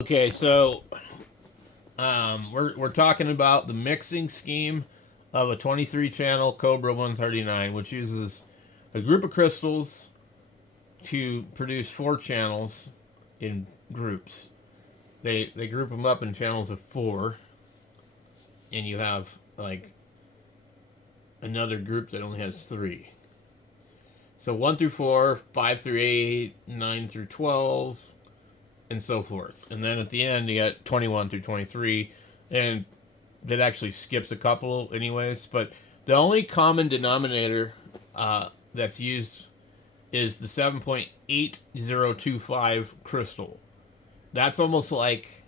Okay, so we're talking about the mixing scheme of a 23 channel Cobra 139, which uses a group of crystals to produce 4 channels in groups. They group them up in channels of 4, and you have like another group that only has 3. So 1 through 4, 5 through 8, 9 through 12, and so forth. And then at the end, you got 21 through 23, and that actually skips a couple anyways. But the only common denominator that's used is the 7.8025 crystal. That's almost like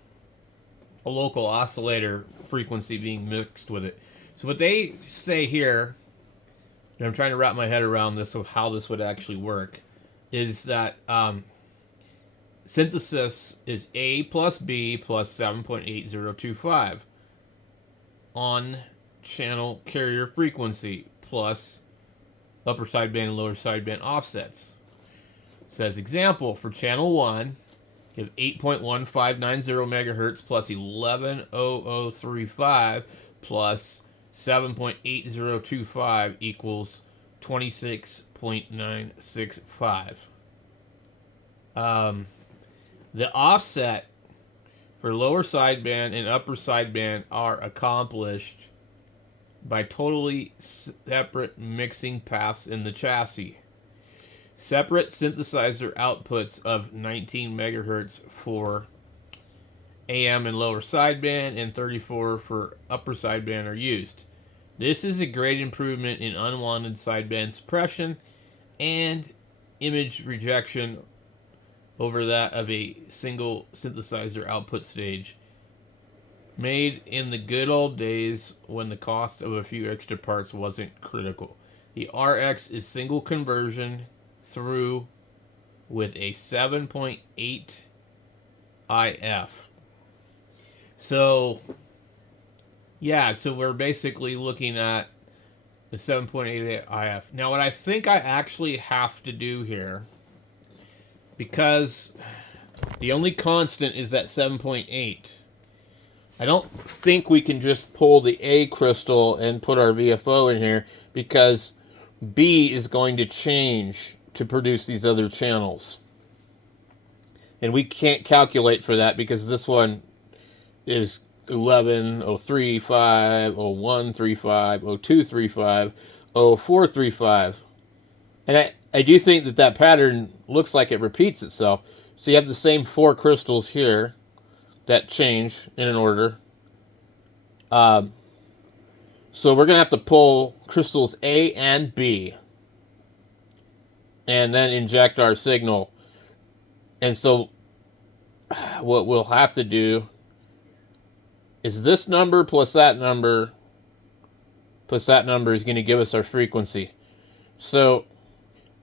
a local oscillator frequency being mixed with it. So what they say here, and I'm trying to wrap my head around this of how this would actually work, is that synthesis is A plus B plus 7.8025 on channel carrier frequency plus upper sideband and lower sideband offsets. It says example for channel 1, you have 8.1590 megahertz plus 110035 plus 7.8025 equals 26.965. The offset for lower sideband and upper sideband are accomplished by totally separate mixing paths in the chassis. Separate synthesizer outputs of 19 megahertz for AM and lower sideband and 34 for upper sideband are used. This is a great improvement in unwanted sideband suppression and image rejection over that of a single synthesizer output stage, made in the good old days when the cost of a few extra parts wasn't critical. The RX is single conversion through with a 7.8 IF. So, yeah, so we're basically looking at the 7.88 IF. Now, what I think I actually have to do here, because the only constant is that 7.8, I don't think we can just pull the A crystal and put our VFO in here, because B is going to change to produce these other channels. And we can't calculate for that because this one is 11, 035, 0135, 0235, 0435. And I do think that pattern looks like it repeats itself. So you have the same 4 crystals here that change in an order. So we're going to have to pull crystals A and B and then inject our signal. And so what we'll have to do is this number plus that number is going to give us our frequency. So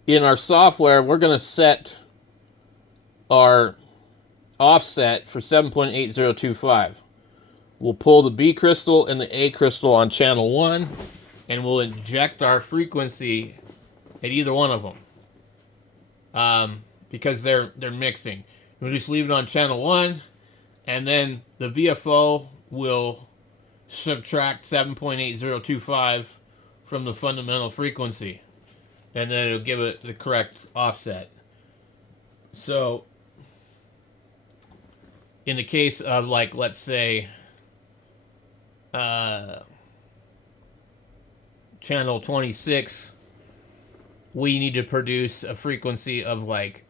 in our software, we're going to set our offset for 7.8025. We'll pull the B crystal and the A crystal on channel 1, and we'll inject our frequency at either one of them, because they're mixing. We'll just leave it on channel 1, and then the VFO will subtract 7.8025 from the fundamental frequency, and then it'll give it the correct offset. So in the case of, like, let's say channel 26, we need to produce a frequency of like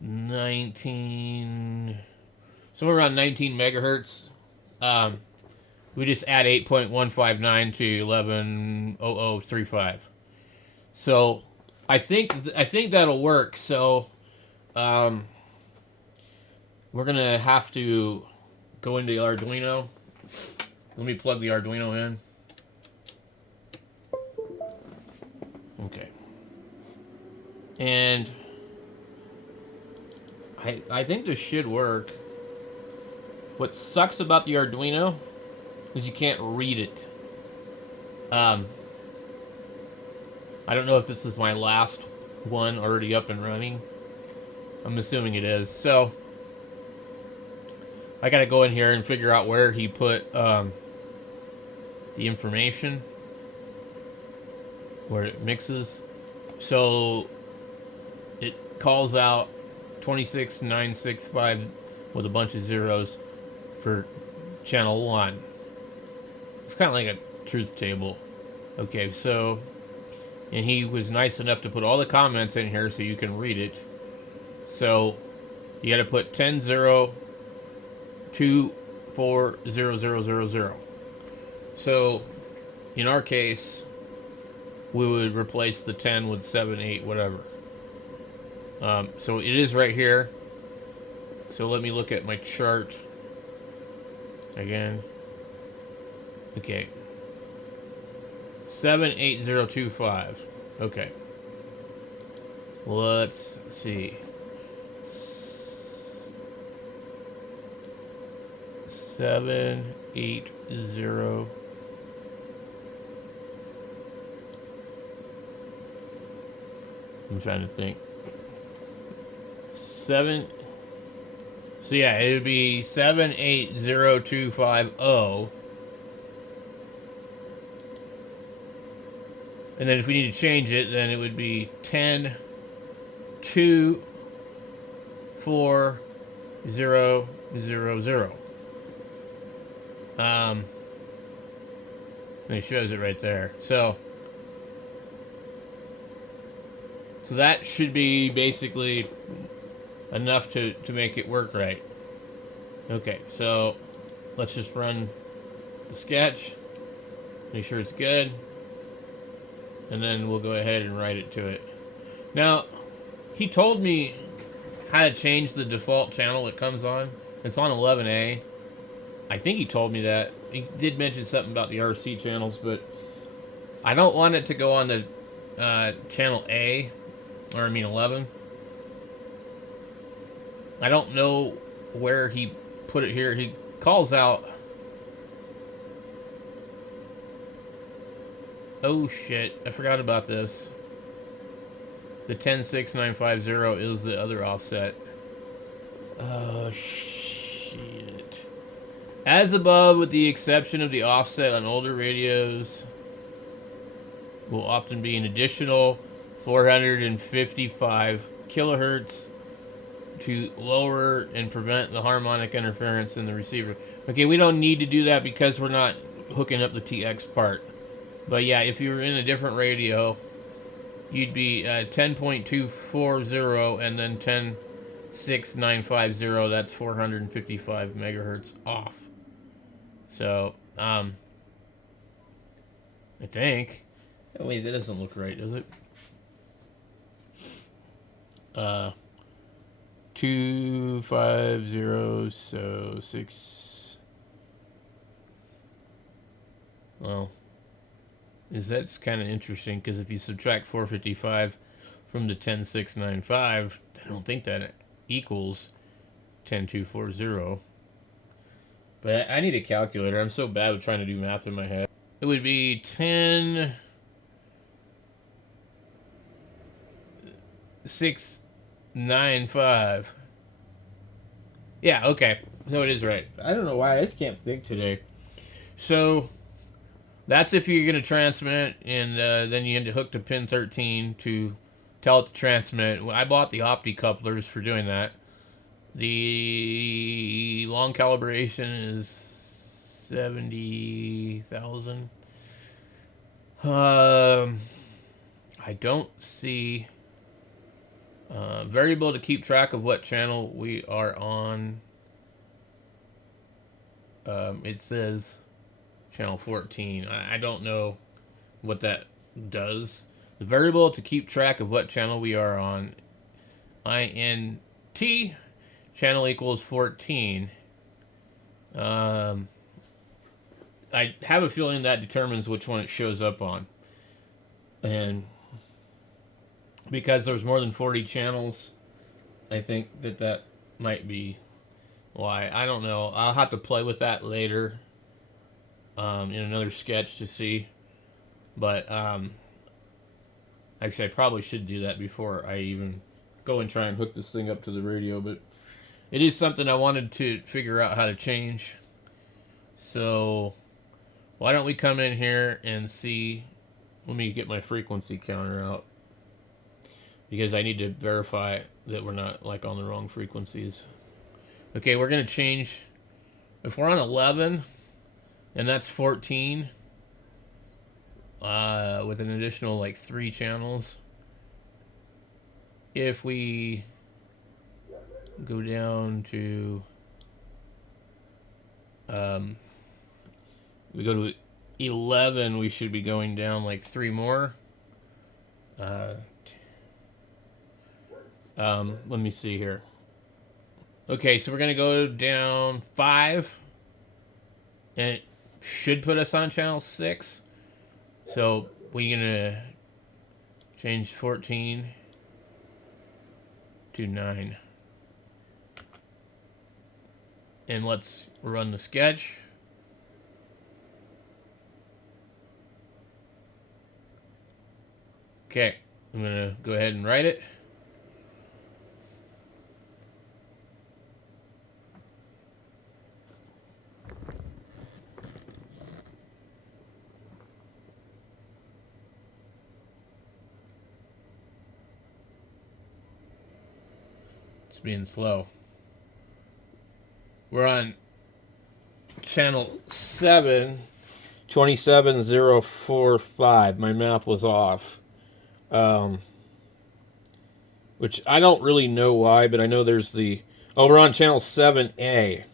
19, somewhere around 19 megahertz. We just add 8.159 to 110035. So I think that'll work. So we're gonna have to go into the Arduino. Let me plug the Arduino in. Okay. And I think this should work. What sucks about the Arduino is you can't read it. I don't know if this is my last one already up and running. I'm assuming it is. So I gotta go in here and figure out where he put the information, where it mixes. So it calls out 26965 with a bunch of zeros for channel 1. It's kind of like a truth table. Okay, so, and he was nice enough to put all the comments in here so you can read it. So you got to put 10-0-2-4-0-0-0-0. So in our case, we would replace the 10 with 7, 8, whatever. So it is right here. So let me look at my chart again. Okay. 78025. Okay. Let's see. 780. I'm trying to think. 7. So yeah, it would be 780250. And then if we need to change it, then it would be 10-2-4-0-0-0. And it shows it right there. So that should be basically enough to make it work right. Okay, so let's just run the sketch, make sure it's good, and then we'll go ahead and write it to it. Now, he told me how to change the default channel it comes on. It's on 11A. I think he told me that. He did mention something about the RC channels, but I don't want it to go on the channel A, or I mean 11. I don't know where he put it here. He calls out. Oh shit, I forgot about this. The 106950 is the other offset. Oh shit. As above, with the exception of the offset on older radios, will often be an additional 455 kilohertz to lower and prevent the harmonic interference in the receiver. Okay, we don't need to do that because we're not hooking up the TX part. But yeah, if you were in a different radio, you'd be 10.240 and then 10.6950. That's 455 megahertz off. So, I think. Oh, wait, that doesn't look right, does it? 250, so 6. Well, that's kind of interesting because if you subtract 455 from the 10695, I don't think that equals 10240. But I need a calculator. I'm so bad with trying to do math in my head. It would be 10.695. Yeah, okay. So it is right. I don't know why. I just can't think today. So that's if you're going to transmit, and then you need to hook to pin 13 to tell it to transmit. I bought the opti couplers for doing that. The long calibration is 70,000. I don't see variable to keep track of what channel we are on. It says channel 14. I don't know what that does. The variable to keep track of what channel we are on. INT channel equals 14. I have a feeling that determines which one it shows up on. And because there's more than 40 channels, I think that might be why. I don't know. I'll have to play with that later in another sketch to see. But actually, I probably should do that before I even go and try and hook this thing up to the radio. But it is something I wanted to figure out how to change. So why don't we come in here and see? Let me get my frequency counter out, because I need to verify that we're not like on the wrong frequencies. Okay, we're gonna change. If we're on 11 and that's 14, with an additional like 3 channels. If we go down to we go to 11, we should be going down like 3 more. Let me see here. Okay, so we're gonna go down 5, and it should put us on channel 6. So we're gonna change 14 to 9, and let's run the sketch. Okay, I'm gonna go ahead and write it. It's being slow. We're on channel 7, 27045. My math was off. Which I don't really know why, but I know there's the... Oh, we're on channel 7A.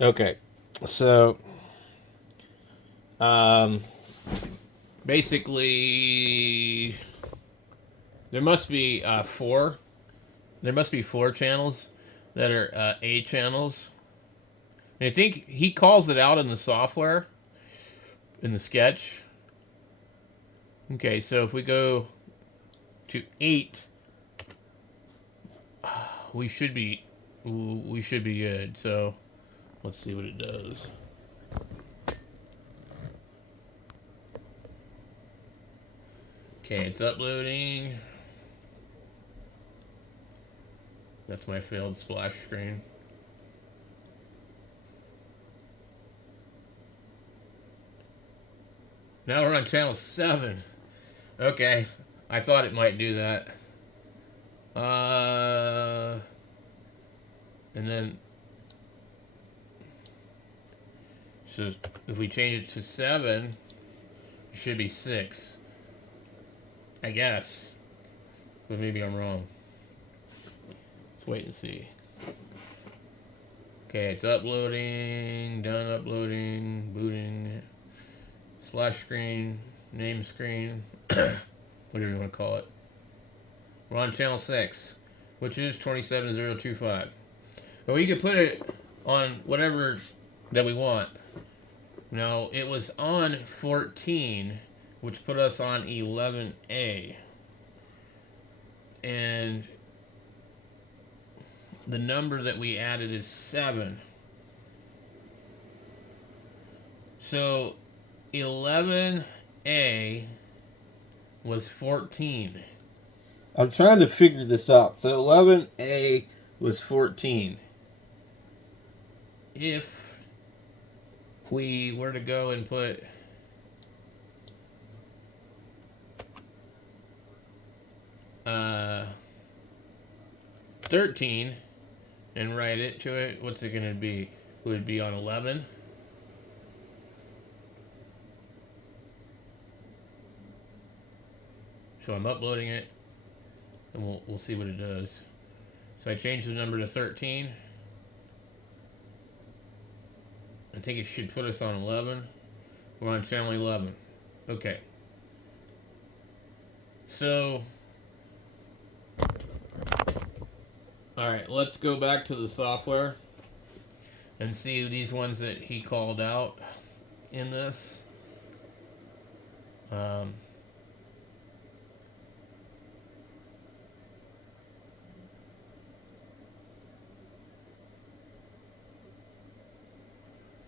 Okay. So, basically, there must be 4. There must be 4 channels that are A channels. And I think he calls it out in the software, in the sketch. Okay, so if we go to 8, we should be good. So let's see what it does. Okay, it's uploading. That's my failed splash screen. Now we're on channel 7. Okay, I thought it might do that. And then, so if we change it to 7, it should be 6. I guess. But maybe I'm wrong. Let's wait and see. Okay, it's uploading, done uploading, booting, splash screen, name screen, whatever you want to call it. We're on channel 6, which is 27025. But we could put it on whatever that we want. Now, it was on 14, which put us on 11A. And the number that we added is 7. So 11A was 14. I'm trying to figure this out. So 11A was 14. If we were to go and put uh, 13 and write it to it, what's it going to be? Would it be on 11? So I'm uploading it, and we'll see what it does. So I changed the number to 13. I think it should put us on 11. We're on channel 11. Okay. So, alright, let's go back to the software and see these ones that he called out in this.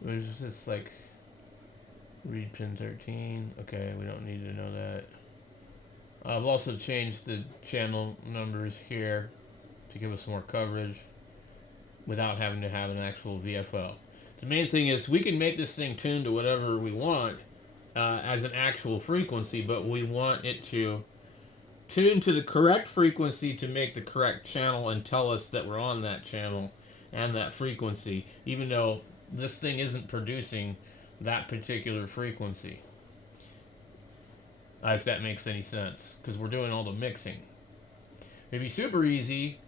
There's just like read pin 13. Okay, we don't need to know that. I've also changed the channel numbers here to give us more coverage. without having to have an actual VFO. The main thing is we can make this thing tune to whatever we want as an actual frequency, but we want it to tune to the correct frequency to make the correct channel and tell us that we're on that channel and that frequency, even though this thing isn't producing that particular frequency. If that makes any sense, because we're doing all the mixing. It'd be super easy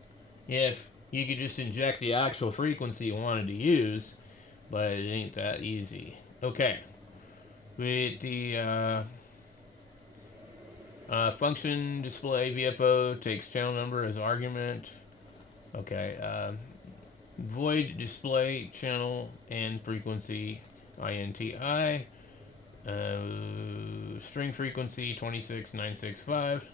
if you could just inject the actual frequency you wanted to use, but it ain't that easy. Okay, with the function display VFO takes channel number as argument. Okay, void display channel and frequency INTI. String frequency 26965.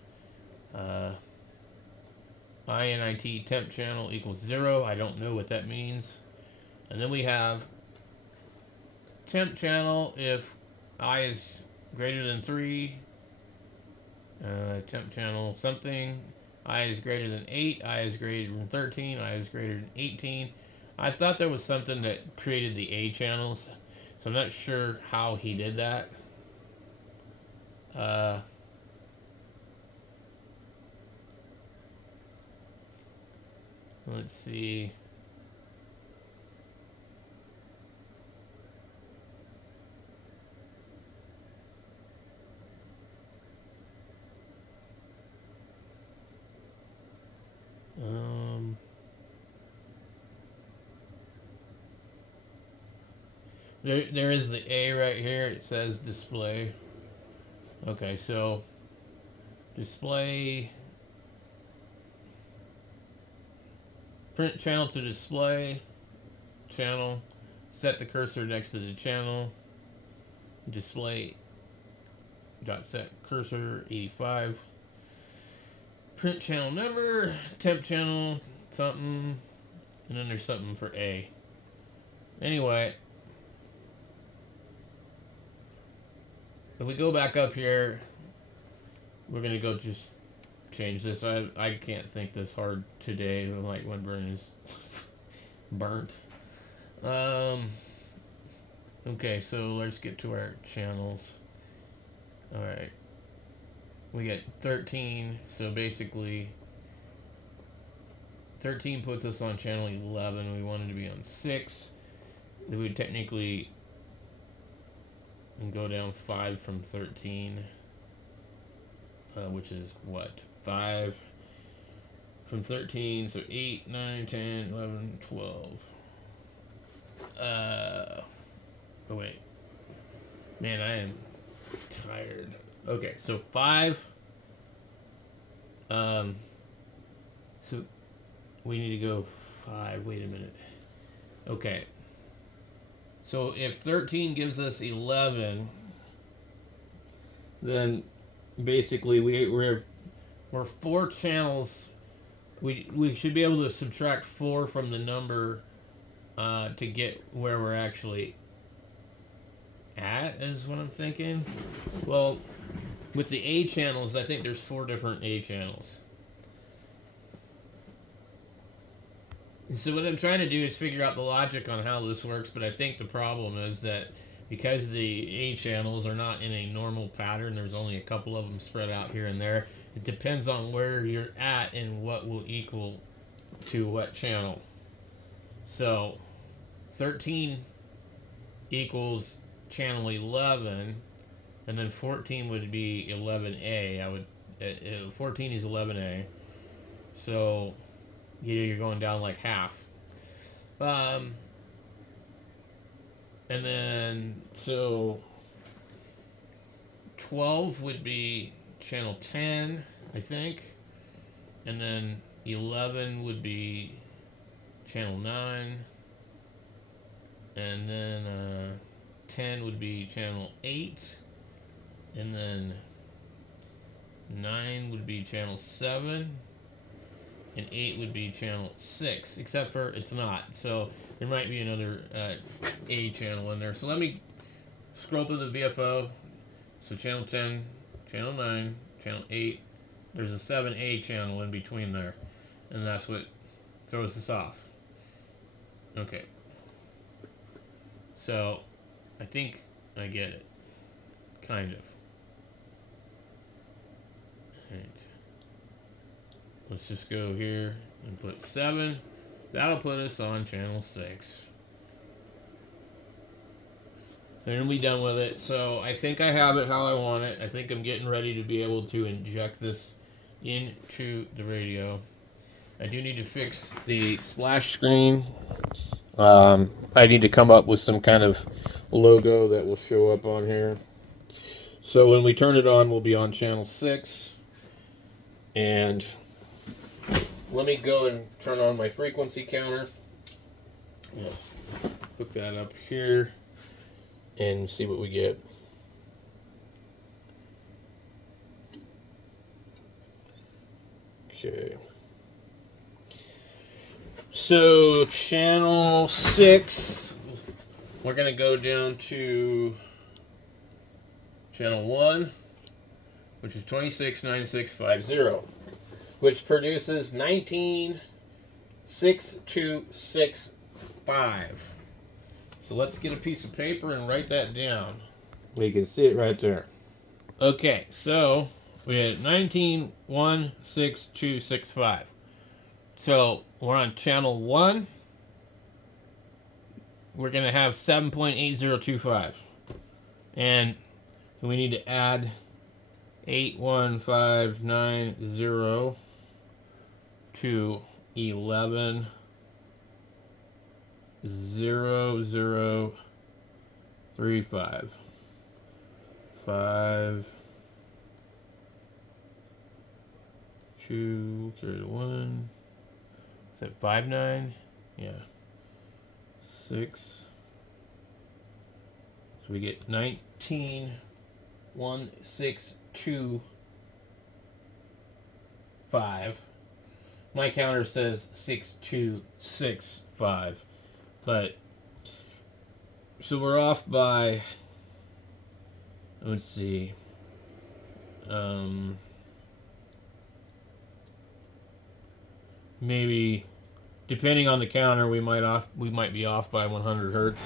INIT temp channel equals 0. I don't know what that means. And then we have temp channel if I is greater than 3. Temp channel something. I is greater than 8. I is greater than 13. I is greater than 18. I thought there was something that created the A channels, so I'm not sure how he did that. Let's see. There is the A right here. It says display. Okay, so display, print channel to display channel, set the cursor next to the channel, display dot set cursor 85, print channel number, temp channel something, and then there's something for A. Anyway, if we go back up here, we're gonna go just change this. I can't think this hard today. Like my brain is burnt. Okay, so let's get to our channels. All right, we get 13. So basically, 13 puts us on channel 11. We wanted to be on 6. We would technically go down 5 from 13. Which is what? 5 from 13, so 8, 9, 10, 11, 12. Oh wait. Man, I am tired. Okay, so 5. So we need to go 5. Wait a minute. Okay. So if 13 gives us 11, then basically we're 4 channels. We should be able to subtract 4 from the number to get where we're actually at, is what I'm thinking. Well, with the A channels, I think there's 4 different A channels. So what I'm trying to do is figure out the logic on how this works, but I think the problem is that because the A channels are not in a normal pattern, there's only a couple of them spread out here and there. It depends on where you're at and what will equal to what channel. So 13 equals channel 11, and then 14 would be 11A. 14 is 11A. So you're going down like half. And then, so 12 would be channel 10, I think. And then 11 would be channel 9. And then 10 would be channel 8. And then 9 would be channel 7. And 8 would be channel 6, except for it's not. So there might be another A channel in there. So let me scroll through the VFO. So channel 10, channel 9, channel 8. There's a 7A channel in between there. And that's what throws us off. Okay. So, I think I get it. Kind of. Right. Let's just go here and put 7. That'll put us on channel 6. Then we'll be done with it. So I think I have it how I want it. I think I'm getting ready to be able to inject this into the radio. I do need to fix the splash screen. I need to come up with some kind of logo that will show up on here. So when we turn it on, we'll be on channel 6. And let me go and turn on my frequency counter. Hook that up here and see what we get. Okay. So channel 6, we're going to go down to channel 1, which is 269650, which produces 196265. So let's get a piece of paper and write that down. We can see it right there. Okay, so we had 19616265. So we're on channel 1. We're going to have 7.8025. And we need to add 81590 to 110035. 5 2 carry 1. Is that 59? Yeah. 6. So we get 19,162.5. My counter says 6265, but so we're off by, let's see, maybe depending on the counter, we might be off by 100 hertz,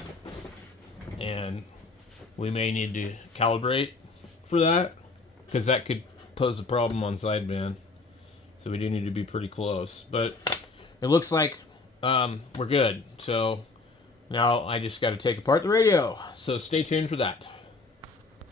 and we may need to calibrate for that because that could pose a problem on sideband. So we do need to be pretty close, but it looks like we're good. So now I just got to take apart the radio. So stay tuned for that.